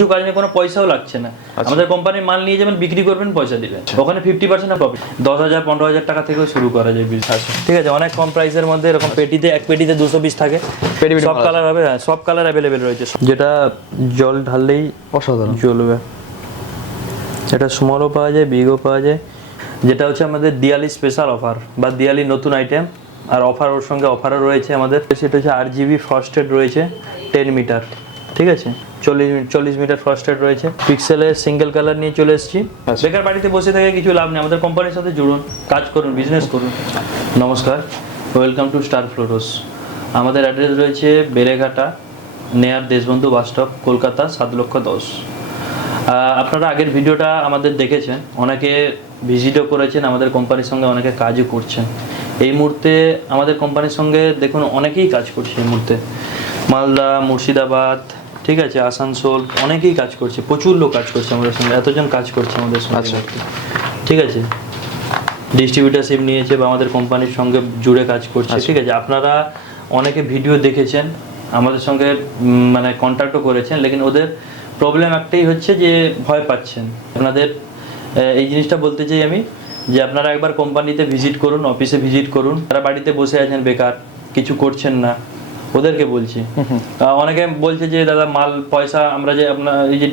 কিছু কাজ নিয়ে কোনো পয়সাও লাগছে না। আমাদের কোম্পানির মাল নিয়ে যাবেন বিক্রি করবেন পয়সা দিবেন। ওখানে ফিফটি পার্সেন্ট প্রফিট দশ হাজার পনেরো হাজার টাকা থেকেও শুরু করা যায় বিজনেস ঠিক আছে অনেক কম প্রাইসের মধ্যে এরকম পেটিতে এক পেটিতে দুশো পিস থাকে। পেটি পেটি সব কালার হবে হ্যাঁ সব কালার অ্যাভেলেবেল রয়েছে। যেটা জল ঢাললেই অসাধারণ। চলবে এটা স্মলও পাওয়া যায় বিগও পাওয়া যায়। যেটা হচ্ছে আমাদের দিয়ালি স্পেশাল অফার বা দিয়ালি নতুন আইটেম আর অফার ওর সঙ্গে অফারও রয়েছে আমাদের। সেটা হচ্ছে আট জিবি ফ্রস্টেড রয়েছে টেন মিটার ঠিক আছে? চল্লিশ চল্লিশ মিটার ফ্রস্টেড রয়েছে। পিক্সেলের সিঙ্গেল কালার নিয়ে চলে এসেছি। বেকার বাড়িতে বসে থেকে কিছু লাভ নেই। আমাদের কোম্পানির সাথে জুড়ুন কাজ করুন বিজনেস করুন। নমস্কার। ওয়েলকাম টু স্টার ফ্লোরোস আমাদের অ্যাড্রেস রয়েছে বেড়েঘাটা নেয়ার দেশবন্ধু বাস স্টপ কলকাতা সাত লক্ষ দশ। আপনারা আগের ভিডিওটা আমাদের দেখেছেন। অনেকে ভিজিটও করেছেন আমাদের কোম্পানির সঙ্গে অনেকে কাজও করছেন। এই মুহূর্তে আমাদের কোম্পানির সঙ্গে দেখুন অনেকেই কাজ করছে এই মুহূর্তে। মালদা মুর্শিদাবাদ ঠিক আছে আসানসোল অনেকেই কাজ করছে প্রচুর লোক কাজ করছে আমাদের সঙ্গে এতজন কাজ করছে আমাদের সঙ্গে আচ্ছা। ঠিক আছে? ডিস্ট্রিবিউটারশিপ নিয়েছে বা আমাদের কোম্পানির সঙ্গে জুড়ে কাজ করছে ঠিক আছে? আপনারা অনেকে ভিডিও দেখেছেন আমাদের সঙ্গে মানে কন্ট্যাক্টও করেছেন লেকিন ওদের প্রবলেম একটাই হচ্ছে যে ভয় পাচ্ছেন। আপনাদের এই জিনিসটা বলতে চাই আমি যে আপনারা একবার কোম্পানিতে ভিজিট করুন অফিসে ভিজিট করুন তারা বাড়িতে বসে আছেন বেকার কিছু করছেন না। ওদেরকে বলছি। অনেকে বলছে যে দাদা মাল পয়সা আমরা যে আপনার এই যে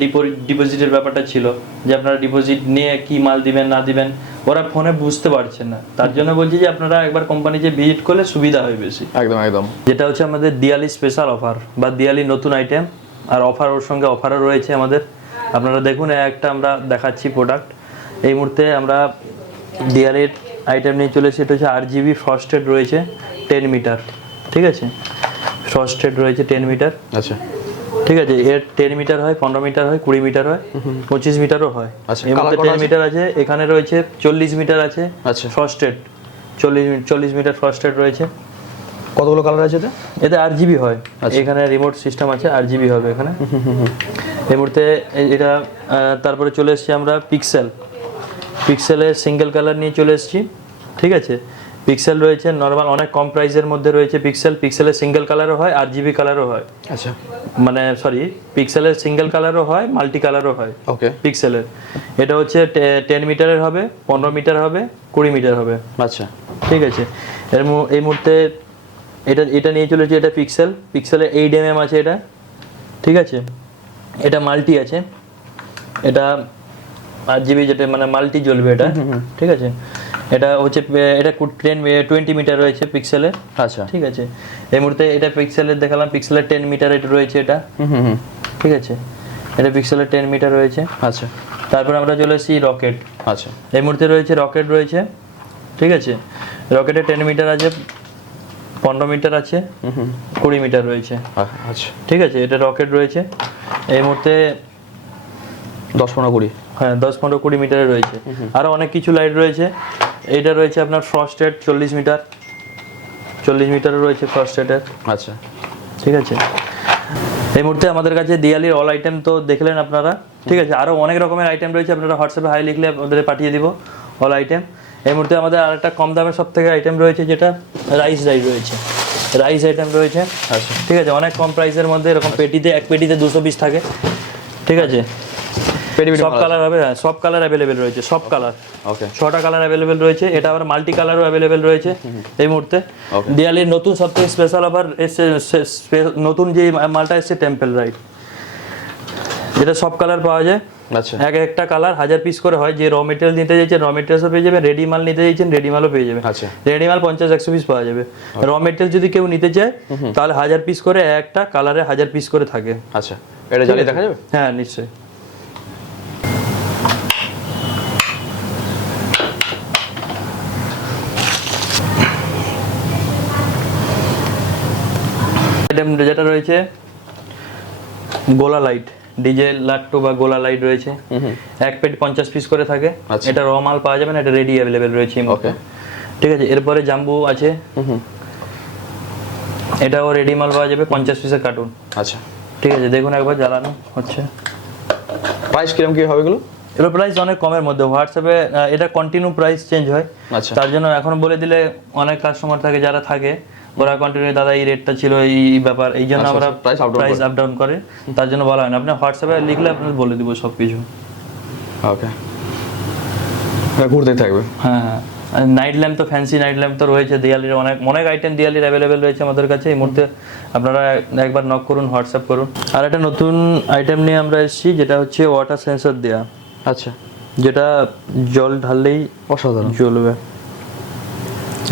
ডিপোজিটের ব্যাপারটা ছিল যে আপনারা ডিপোজিট নিয়ে কি মাল দিবেন না দিবেন ওরা ফোনে বুঝতে পারছেন না। তার জন্য বলছি যে আপনারা একবার কোম্পানি যে ভিজিট করলে সুবিধা হয় বেশি। একদম একদম। যেটা হচ্ছে আমাদের দিয়ালি স্পেশাল অফার বা দিয়ালি নতুন আইটেম আর অফার ওর সঙ্গে অফারও রয়েছে আমাদের। আপনারা দেখুন একটা আমরা দেখাচ্ছি প্রোডাক্ট এই মুহূর্তে আমরা দিয়ালির আইটেম নিয়ে চলেছি এটা হচ্ছে আর জিবি ফ্রস্টেড রয়েছে টেন মিটার ঠিক আছে? ফ্রস্টেড রয়েছে টেন মিটার আচ্ছা। ঠিক আছে এর টেন মিটার হয় পনেরো মিটার হয় কুড়ি মিটার হয় পঁচিশ মিটারও হয়। আচ্ছা, এর মধ্যে টেন মিটার আছে? এখানে রয়েছে চল্লিশ মিটার আছে আচ্ছা। ফ্রস্টেড চল্লিশ চল্লিশ মিটার ফ্রস্টেড রয়েছে। কতগুলো কালার আছে এতে? এতে আট জিবি হয়। আচ্ছা। এখানে রিমোট সিস্টেম আছে আট জিবি হবে এখানে। এই মুহূর্তে এটা তারপরে চলে এসেছি আমরা পিক্সেল পিক্সেলের সিঙ্গেল কালার নিয়ে চলে এসেছি। ঠিক আছে? পিক্সেল রয়েছে নর্মাল অনেক কম প্রাইসের মধ্যে রয়েছে পিক্সেল পিক্সেলের সিঙ্গেল কালারও হয় আট জিবি কালারও হয়। আচ্ছা। মানে সরি পিক্সেলের সিঙ্গেল কালারও হয় মাল্টি কালারও হয় ওকে পিক্সেলের এটা হচ্ছে টেন মিটারের হবে পনেরো মিটার হবে কুড়ি মিটার হবে। আচ্ছা। ঠিক আছে। এর এই মুহূর্তে এটা এটা নিয়ে চলেছে এটা পিক্সেল পিক্সেলে এইট এম এম আছে এটা। ঠিক আছে? এটা মাল্টি আছে। এটা আট জিবি যেটা মানে মাল্টি জ্বলবে এটা। ঠিক আছে? এটা হচ্ছে এটা টেন টোয়েন্টি মিটার রয়েছে পিক্সেলের আচ্ছা। ঠিক আছে। এই মুহূর্তে এটা পিক্সেলের দেখালাম পিক্সেলের টেন মিটার এটা রয়েছে এটা। হুম হুম হুম। ঠিক আছে? এটা পিক্সেলের টেন মিটার রয়েছে। আচ্ছা। তারপর আমরা চলে এসেছি রকেট আচ্ছা। এই মুহূর্তে রয়েছে রকেট রয়েছে। ঠিক আছে? রকেটে টেন মিটার আছে পনেরো মিটার আছে হুম হুম। কুড়ি মিটার রয়েছে। আচ্ছা। ঠিক আছে? এটা রকেট রয়েছে। এই মুহূর্তে দশ পনেরো কুড়ি। হ্যাঁ দশ পনেরো কুড়ি মিটারে রয়েছে। আরও অনেক কিছু লাইট রয়েছে। এইটা রয়েছে আপনার ফ্রস্টেড চল্লিশ মিটার। চল্লিশ মিটারও রয়েছে ফ্রস্টেডের আচ্ছা। ঠিক আছে? এই মুহূর্তে আমাদের কাছে দিয়ালির অল আইটেম তো দেখলেন আপনারা। ঠিক আছে? আরও অনেক রকমের আইটেম রয়েছে আপনারা হোয়াটসঅ্যাপে হাই লিখলে আপনাদের পাঠিয়ে দিব অল আইটেম এই মুহূর্তে আমাদের আরেকটা কম দামের সব থেকে আইটেম রয়েছে যেটা রাইস ডাই রয়েছে। রাইস আইটেম রয়েছে। আচ্ছা। ঠিক আছে? অনেক কম প্রাইসের মধ্যে এরকম পেটিতে এক পেটিতে দুশো পিস থাকে। ঠিক আছে? সব কালার হবে হ্যাঁ সব কালার অ্যাভেলেবেল রয়েছে সব কালার ওকে ছটা কালার অ্যাভেলেবেল রয়েছে এটা আবার মাল্টি কালারও অ্যাভেলেবেল রয়েছে এই মুহূর্তে. দিয়ালির নতুন স্পেশাল এসছে নতুন যে মালটা এসছে টেম্পল রাইড যেটা সব কালার পাওয়া যায়। আচ্ছা। এক একটা কালার হাজার পিস করে হয়। যে র মেটেরিয়াল নিতে চাইছেন র মেটেরিয়ালসও পেয়ে যাবেন রেডি মাল নিতে চাইছেন রেডি মালও পেয়ে যাবেন আচ্ছা। রেডি মাল পঞ্চাশ একশো পিস পাওয়া যাবে। র মেটেরিয়াল যদি কেউ নিতে চায় তাহলে হাজার পিস করে একটা কালারে হাজার পিস করে থাকে। আচ্ছা। এটা জ্বালিয়ে দেখা যাবে? হ্যাঁ নিশ্চয়ই। আইটেম যেটা রয়েছে গোলা লাইট ডিজে লাট্টু বা গোলা লাইট রয়েছে। এক পেট পঞ্চাশ পিস করে থাকে। আচ্ছা। এটা র মাল পাওয়া যাবে না এটা রেডি অ্যাভেলেবেল রয়েছে। Okay. ঠিক আছে এরপরে জাম্বু আছে। এটাও রেডি মাল পাওয়া যাবে পঞ্চাশ পিসের কার্টুন আচ্ছা। ঠিক আছে দেখুন একবার জ্বালানো হচ্ছে। প্রাইস কীরকম কি হবে এগুলো? এগুলো প্রাইস অনেক কমের মধ্যে। হোয়াটসঅ্যাপে এটা কন্টিনিউ প্রাইস চেঞ্জ হয়। আচ্ছা। তার জন্য এখন বলে দিলে অনেক কাস্টমার থাকে যারা থাকে। ওরা কন্টিনিউ দাদা এই রেটটা ছিল এই ব্যাপার এই জন্য আচ্ছা, আমরা প্রাইস আপ ডাউন করে। তার জন্য বলা হয় না। আপনি হোয়াটসঅ্যাপে লিখলে আপনার বলে দিব সব কিছু ওকে ঘুরতেই থাকবে। হ্যাঁ হ্যাঁ। নাইট ল্যাম্প তো ফ্যান্সি নাইট ল্যাম্প তো রয়েছে। দিয়ালির অনেক অনেক আইটেম দিয়ালির অ্যাভেলেবেল রয়েছে আমাদের কাছে। এই মুহূর্তে আপনারা একবার নক করুন হোয়াটসঅ্যাপ করুন। আর একটা নতুন আইটেম নিয়ে আমরা এসেছি যেটা হচ্ছে ওয়াটার সেন্সর দেয়া। আচ্ছা। যেটা জল ঢাললেই অসাধারণ। জ্বলবে।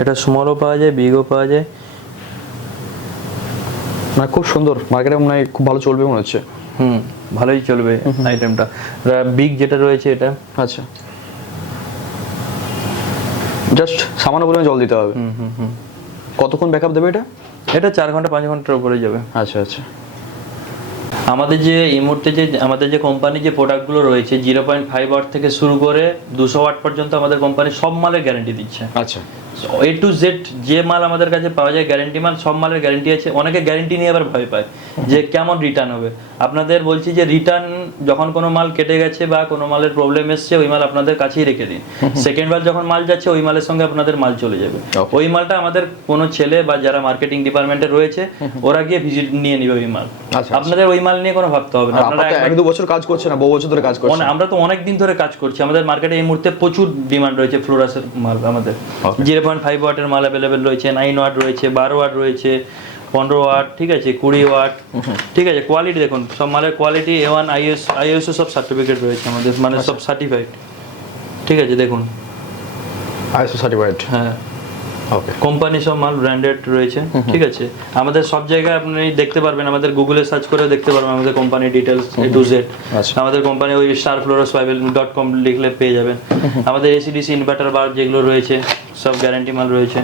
এটা স্মলও পাওয়া যায় বিগও পাওয়া যায়। মানে খুব সুন্দর। মার্কেটে মনে হয় খুব ভালো চলবে মনে হচ্ছে। হুম ভালোই চলবে আইটেমটা বিগ যেটা রয়েছে এটা? আচ্ছা। জাস্ট সামান্য পরিমাণে জল দিতে হবে। হুম হুম হুম। কতক্ষণ ব্যাকআপ দেবে এটা? এটা চার ঘণ্টা পাঁচ ঘণ্টার উপরে যাবে। আচ্ছা আচ্ছা। আমাদের যে এই মুহূর্তে যে আমাদের যে কোম্পানি যে প্রোডাক্টগুলো রয়েছে জিরো পয়েন্ট ফাইভ ওয়াট থেকে শুরু করে দুশো ওয়াট পর্যন্ত আমাদের কোম্পানি সব মালের গ্যারেন্টি দিচ্ছে। আচ্ছা। এ টু জেড যে মাল আমাদের কাছে পাওয়া যায় গ্যারেন্টি মাল সব মালের গ্যারেন্টি আছে। অনেকে গ্যারেন্টি নিয়ে আবার ভয় পায় যে কেমন রিটার্ন হবে। আপনাদের বলছি যে রিটার্ন যখন কোনো মাল কেটে গেছে বা কোনো মালের প্রবলেম এসছে ওই মাল আপনাদের কাছেই রেখে দিন। সেকেন্ড বার যখন মাল যাচ্ছে ওই মালের সঙ্গে আপনাদের মাল চলে যাবে। ওই মালটা আমাদের কোনো ছেলে বা যারা মার্কেটিং ডিপার্টমেন্টে রয়েছে ওরা গিয়ে ভিজিট নিয়ে নিবে ওই মাল। আচ্ছা, আপনাদের ওই মাল নিয়ে কোনো ভাবতে হবে না। আপনারা এক দু বছর কাজ করছে না বহু বছর ধরে কাজ করছে। অনে- আমরা তো অনেক দিন ধরে কাজ করছি। আমাদের মার্কেটে এই মুহূর্তে প্রচুর ডিমান্ড রয়েছে ফ্লোরাসের মাল আমাদের। Okay. পয়েন্ট ফাইভ ওয়াটের মাল অ্যাভেলেবেল রয়েছে নাইন ওয়াট রয়েছে বারো ওয়াট রয়েছে পনেরো ওয়াট ঠিক আছে কুড়ি ওয়াট ঠিক আছে কোয়ালিটি দেখুন সব মালের quality A one IS ISO সব সার্টিফিকেট রয়েছে আমাদের মানে সব সার্টিফাইড ঠিক আছে দেখুন। আইএসও সার্টিফাইড হ্যাঁ। কোম্পানি সব মাল ব্র্যান্ডেড রয়েছে ঠিক আছে আমাদের সব জায়গায় আপনি দেখতে পারবেন আমাদের গুগলে সার্চ করে দেখতে পারবেন আমাদের company details A to Z আচ্ছা। আমাদের কোম্পানি ওই স্টার ফ্লোরাস ডট কম লিখলে পেয়ে যাবেন। আমাদের এসিডিসি ইনভার্টার বার যেগুলো রয়েছে সব গ্যারান্টি মাল রয়েছে।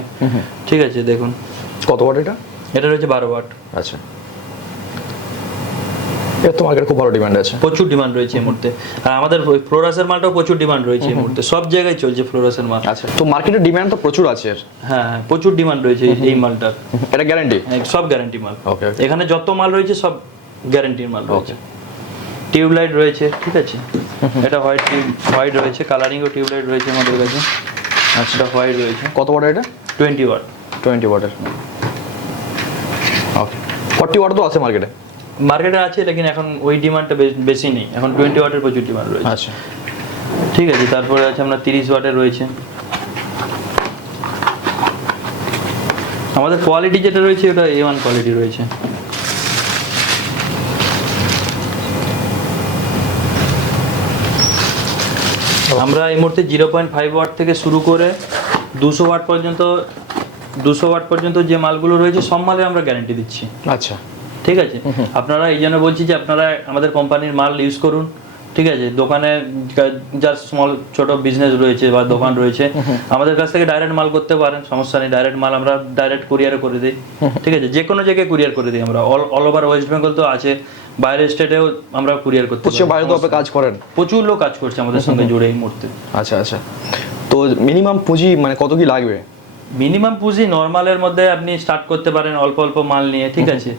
ঠিক আছে দেখুন। কত ওয়াট এটা? এটা রয়েছে বারো ওয়াট আচ্ছা। এর তো মার্কেটে খুব ভালো ডিমান্ড আছে। প্রচুর ডিমান্ড রয়েছে এই মুহূর্তে। আর আমাদের ফ্লোরাসের মালটাও প্রচুর ডিমান্ড রয়েছে এই মুহূর্তে। সব জায়গায় চলছে ফ্লোরাসের মাল। আচ্ছা তো মার্কেটে ডিমান্ড তো প্রচুর আছে হ্যাঁ হ্যাঁ প্রচুর ডিমান্ড রয়েছে এই- মালটার। এটা গ্যারান্টি সব গ্যারান্টি মাল। ওকে ওকে এখানে যত মাল রয়েছে সব গ্যারান্টির মাল রয়েছে। টিউবলাইট রয়েছে ঠিক আছে। এটা হোয়াইট হোয়াইট রয়েছে কালারিংও টিউবলাইট রয়েছে আমাদের কাছে। আচ্ছা। হোয়াইট রয়েছে। কত ওয়াট এটা? টোয়েন্টি ওয়াট টোয়েন্টি ওয়াটের ওকে ফর্টি ওয়াট তো আছে মার্কেটে মার্কেটে আছে লেকিন এখন ওই ডিমান্ডটা বেশি নেই। এখন টোয়েন্টি ওয়াটের প্রচুর ডিমান্ড রয়েছে। আচ্ছা। ঠিক আছে তারপরে আছে আপনার তিরিশ ওয়াটের রয়েছে। আমাদের কোয়ালিটি যেটা রয়েছে ওটা এ ওয়ান কোয়ালিটি রয়েছে। আমরা এই মুহূর্তে জিরো পয়েন্ট ফাইভ ওয়াট থেকে শুরু করে দুশো ওয়াট পর্যন্ত দুশো ওয়াট পর্যন্ত যে মালগুলো রয়েছে সব মালে আমরা গ্যারান্টি দিচ্ছি। আচ্ছা। ঠিক আছে? আপনারা এই জন্য বলছি যে আপনারা আমাদের কোম্পানির মাল ইউজ করুন ঠিক আছে? দোকানে যা- যার স্মল ছোট বিজনেস রয়েছে বা দোকান রয়েছে আমাদের কাছ থেকে ডাইরেক্ট মাল করতে পারেন সমস্যা নেই। ডাইরেক্ট মাল আমরা ডাইরেক্ট কুরিয়ারে করে দিই ঠিক আছে? যে কোনো জায়গায় কুরিয়ার করে দিই আমরা। All all over West Bengal তো আছে। বাইরের স্টেটেও আমরা কুরিয়ার করতে পশ্চিম পারি। বাইরে তো কাজ করেন? প্রচুর লোক কাজ করছে আমাদের সঙ্গে জুড়ে এই মুহূর্তে। আচ্ছা আচ্ছা। তো মিনিমাম পুঁজি মানে কত কি লাগবে? মিনিমাম পুঁজি নর্মালের মধ্যে আপনি স্টার্ট করতে পারেন অল্প অল্প মাল নিয়ে ঠিক আছে?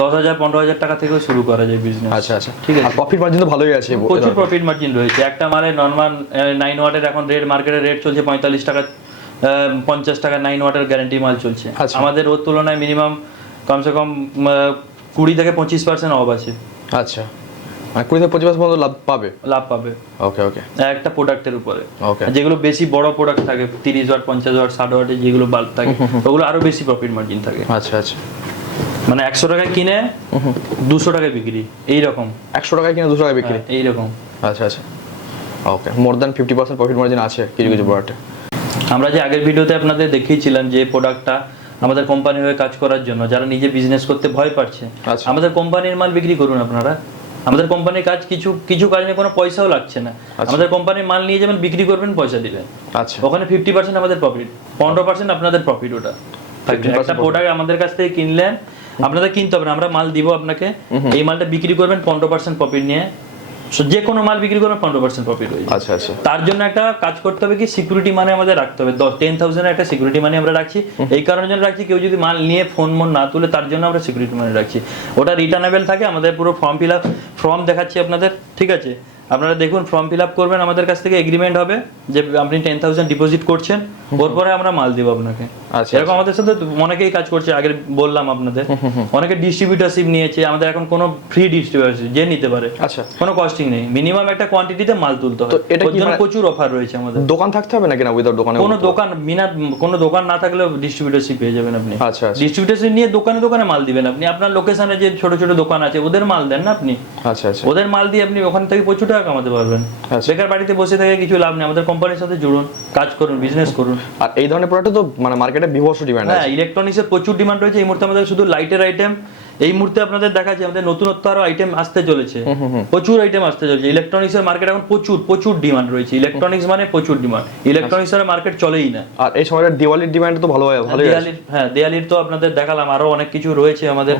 দশ হাজার পনেরো হাজার টাকা থেকেও শুরু করা যায় বিজনেস আচ্ছা আচ্ছা। ঠিক আছে। প্রফিট মার্জিন তো ভালোই আছে প্রচুর প্রফিট মার্জিন রয়েছে। একটা মালে নর্মাল নাইন ওয়াটের এখন রেট মার্কেটের রেট চলছে পঁয়তাল্লিশ টাকা পঞ্চাশ টাকা নাইন ওয়াটের গ্যারান্টি মাল চলছে। আচ্ছা। আমাদের ওর তুলনায় মিনিমাম কমসে কম কুড়ি থেকে পঁচিশ পার্সেন্ট অফ আছে। আচ্ছা। মানে কুড়ি থেকে পঁচিশ পর্যন্ত লাভ পাবে? লাভ পাবে। ওকে ওকে একটা প্রোডাক্টের উপরে। ওকে যেগুলো বেশি বড় প্রোডাক্ট থাকে তিরিশ ওয়াট পঞ্চাশ ওয়াট ষাট ওয়াটের যেগুলো বাল্ব থাকে ওগুলো আরও বেশি প্রফিট মার্জিন থাকে। আচ্ছা আচ্ছা। মানে একশো টাকায় কিনে দুশো টাকায় বিক্রি এইরকম। একশো টাকায় কিনে দুশো টাকায় বিক্রি? এইরকম। আচ্ছা আচ্ছা। Okay more than fifty percent profit margin আছে কিছু কিছু প্রোডাক্টে আমরা যে আগের ভিডিওতে আপনাদের দেখিয়েছিলাম যে প্রোডাক্টটা আমাদের কোম্পানি হয়ে কাজ করার জন্য যারা নিজে বিজনেস করতে ভয় পাচ্ছে আচ্ছা। আমাদের কোম্পানির মাল বিক্রি করুন আপনারা। আমাদের কোম্পানির কাজ কিছু কিছু কাজ নিয়ে কোনো পয়সাও লাগছে না। আমাদের কোম্পানির মাল নিয়ে যাবেন বিক্রি করবেন পয়সা দিবেন। আচ্ছা। ওখানে ফিফটি পার্সেন্ট আমাদের প্রফিট পনেরো পার্সেন্ট আপনাদের প্রফিট ওটা। থাকবে। 15% একটা প্রোডাক্ট আমাদের কাছ থেকে কিনলেন আপনাদের কিনতে হবে না আমরা মাল দিব আপনাকে এই মালটা বিক্রি করবেন পনেরো পার্সেন্ট প্রফিট নিয়ে। So, যে কোনো মাল বিক্রি করবেন পনেরো পার্সেন্ট প্রফিট হয়ে আচ্ছা আচ্ছা। তার জন্য একটা কাজ করতে হবে কি সিকিউরিটি মানে আমাদের রাখতে হবে। দশ টেন থাউজেন্ডের একটা সিকিউরিটি মানি আমরা রাখছি। এই কারণের জন্য রাখছি কেউ যদি মাল নিয়ে ফোন মন না তুলে তার জন্য আমরা সিকিউরিটি মানি রাখছি। ওটা রিটার্নেবল থাকে আমাদের পুরো ফর্ম ফিল আপ ফর্ম দেখাচ্ছি আপনাদের ঠিক আছে? আপনারা দেখুন ফর্ম ফিল আপ করবেন আমাদের কাছ থেকে এগ্রিমেন্ট হবে যে আপনি টেন থাউজেন্ড ডিপোজিট করছেন ওর পরে আমরা মাল দিব আপনাকে। এরকম আমাদের সাথে অনেকেই কাজ করছে আগে বললাম আপনাদের। অনেকে ডিস্ট্রিবিউটারশিপ নিয়েছে আমাদের এখন কোনো ফ্রি ডিস্ট্রিবিউটারশিপ যে নিতে পারে। আচ্ছা। কোনো কস্টিং নেই। মিনিমাম একটা কোয়ান্টিটিতে মাল তুলতে হয়। এটা জন্য মানে- প্রচুর অফার রয়েছে আমাদের। দোকান থাকতে হবে নাকি না উইদাউট দোকানে কোনো দোকান বিনা কোনো দোকান না ডিস্ট্রিবিউটারশিপ পেয়ে যাবেন আপনি। আচ্ছা আচ্ছা। ডিস্ট্রিবিউটারশিপ নিয়ে দোকানে দোকানে মাল দিবেন আপনি। আপনার লোকেশনে যে ছোট ছোট দোকান আছে ওদের মাল দেন না আপনি? আচ্ছা আচ্ছা। ওদের মাল দিয়ে আপনি ওখান থেকে প্রচুর টাকা কামাতে পারবেন। আচ্ছা। বেকার বাড়িতে বসে থেকে কিছু লাভ নেই। আমাদের কোম্পানির সাথে জুড়ুন কাজ করুন বিজনেস করুন। আর এই ধরনের প্রোডাক্ট তো মানে মার্কেটে বিভৎস ডিমান্ড হ্যাঁ ইলেকট্রনিক্সের প্রচুর ডিমান্ড রয়েছে। এই মুহূর্তে আমাদের শুধু লাইটের আইটেম এই মুহূর্তে আপনাদের দেখাচ্ছে আমাদের নতুনত্ব আরও আইটেম আসতে চলেছে। প্রচুর আইটেম আসতে চলেছে। ইলেকট্রনিক্স এর মার্কেট এখন প্রচুর প্রচুর ডিমান্ড রয়েছে। ইলেকট্রনিক্স মানে প্রচুর ডিমান্ড ইলেকট্রনিক্স এর মার্কেট চলেই না। আর এই সময়টা দিওয়ালির ডিমান্ড তো ভালো হয় ভালো হ্যাঁ দেয়ালির তো আপনাদের দেখালাম আরও অনেক কিছু রয়েছে আমাদের।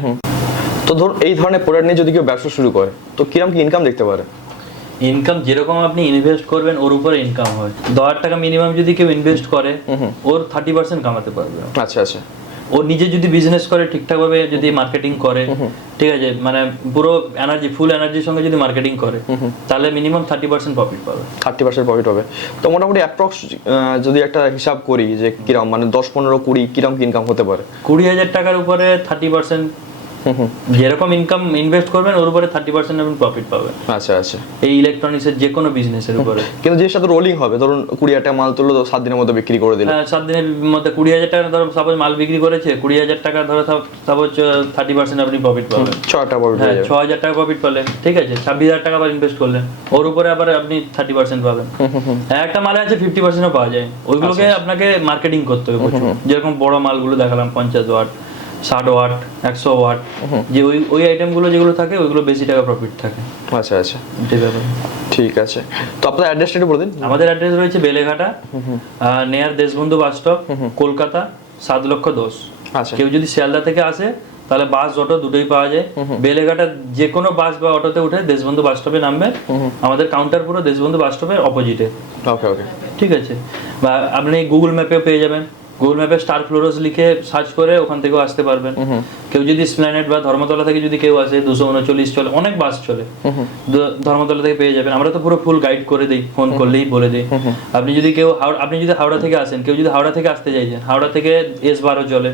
তো ধরুন এই ধরনের প্রোডাক্ট নিয়ে যদি কেউ ব্যবসা শুরু করে তো কীরকম কি ইনকাম দেখতে পারে? ইনকাম যেরকম আপনি ইনভেস্ট করবেন ওর উপরে ইনকাম হয়। দশ টাকা মিনিমাম যদি কেউ ইনভেস্ট করে ওর থার্টি পার্সেন্ট কামাতে পারবে। আচ্ছা আচ্ছা। ও নিজে যদি বিজনেস করে ঠিকঠাক ভাবে যদি মার্কেটিং করে ঠিক আছে মানে পুরো এনার্জি ফুল এনার্জির সঙ্গে যদি মার্কেটিং করে তাহলে মিনিমাম থার্টি পার্সেন্ট প্রফিট পাবে। থার্টি পার্সেন্ট প্রফিট হবে। তো মোটামুটি অ্যাপ্রক্স যদি একটা হিসাব করি যে কীরকম মানে দশ পনেরো কুড়ি কীরকম ইনকাম হতে পারে? কুড়ি হাজার টাকার উপরে থার্টি পার্সেন্ট যেরকম ইনকাম ইনভেস্ট করবেন ওর উপরে থার্টি পার্সেন্ট আপনি প্রফিট পাবেন। আচ্ছা আচ্ছা। এই ইলেকট্রনিক্সের যে কোনো বিজনেসের উপরে। কিন্তু জিনিসটা তো রোলিং হবে ধরুন কুড়ি হাজার টাকা মাল তুললো তো সাত দিনের মধ্যে বিক্রি করে দিল। হ্যাঁ, সাত দিনের মধ্যে কুড়ি হাজার টাকা ধরো সাপোজ মাল বিক্রি করেছে কুড়ি হাজার টাকা ধরো সাপোজ থার্টি পার্সেন্ট আপনি প্রফিট পাবেন। ছ টাকা প্রফিট হ্যাঁ ছ হাজার টাকা প্রফিট পেলেন ঠিক আছে? ছাব্বিশ হাজার টাকা আবার ইনভেস্ট করলেন। ওর উপরে আবার আপনি থার্টি পার্সেন্ট পাবেন। হ্যাঁ, একটা মালে আছে ফিফটি পার্সেন্টও পাওয়া যায়। ওইগুলোকে আচ্ছা, আপনাকে মার্কেটিং করতে হবে যেরকম বড় মালগুলো দেখালাম পঞ্চাশ ওয়াট ষাট ওয়াট একশো ওয়াট যে ওই ওই আইটেমগুলো যেগুলো থাকে ওইগুলো বেশি টাকা প্রফিট থাকে। আচ্ছা আচ্ছা। ঠিক আছে। তো আপনার অ্যাড্রেসটা একটু বলে দিন। আমাদের অ্যাড্রেস রয়েছে বেলেঘাটা নেয়ার দেশবন্ধু বাস স্টপ কলকাতা সাত লক্ষ দশ। আচ্ছা। কেউ যদি শিয়ালদা থেকে আসে তাহলে বাস অটো দুটোই পাওয়া যায়। বেলেঘাটা যে কোনো বাস বা অটোতে উঠে দেশবন্ধু বাস স্টপে নামবে। আমাদের কাউন্টার পুরো দেশবন্ধু বাস স্টপের অপোজিটে ওকে ওকে ঠিক আছে? বা আপনি গুগল ম্যাপেও পেয়ে যাবেন। গুগল ম্যাপে স্টার ফ্লোরস লিখে সার্চ করে ওখান থেকেও আসতে পারবেন। কেউ যদি স্প্ল্যানেট বা ধর্মতলা থেকে যদি কেউ আসে দুশো উনচল্লিশ চলে অনেক বাস চলে। ধর্মতলা থেকে পেয়ে যাবেন। আমরা তো পুরো ফুল গাইড করে দিই ফোন করলেই বলে দিই। আপনি যদি কেউ আপনি যদি হাওড়া থেকে আসেন কেউ যদি হাওড়া থেকে আসতে চাইছেন হাওড়া থেকে এস বারো চলে।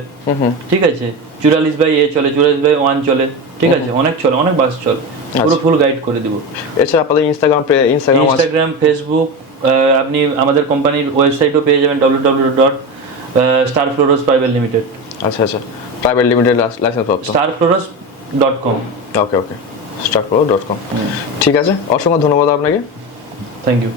ঠিক আছে? চুরাল্লিশ বাই এ চলে চুরাল্লিশ বাই ওয়ান চলে। ঠিক আছে? অনেক চলে অনেক বাস চলে। পুরো ফুল গাইড করে দিব। এছাড়া আপনাদের ইনস্টাগ্রাম ইনস্টাগ্রাম ইনস্টাগ্রাম ফেসবুক আপনি আমাদের কোম্পানির ওয়েবসাইটও পেয়ে যাবেন W W dot Star Floors private limited আচ্ছা আচ্ছা। প্রাইভেট লিমিটেড লাইসেন্স প্রাপ্ত। Star Floors dot com okay okay Star Floors dot com ঠিক আছে। অসংখ্য ধন্যবাদ আপনাকে। Thank you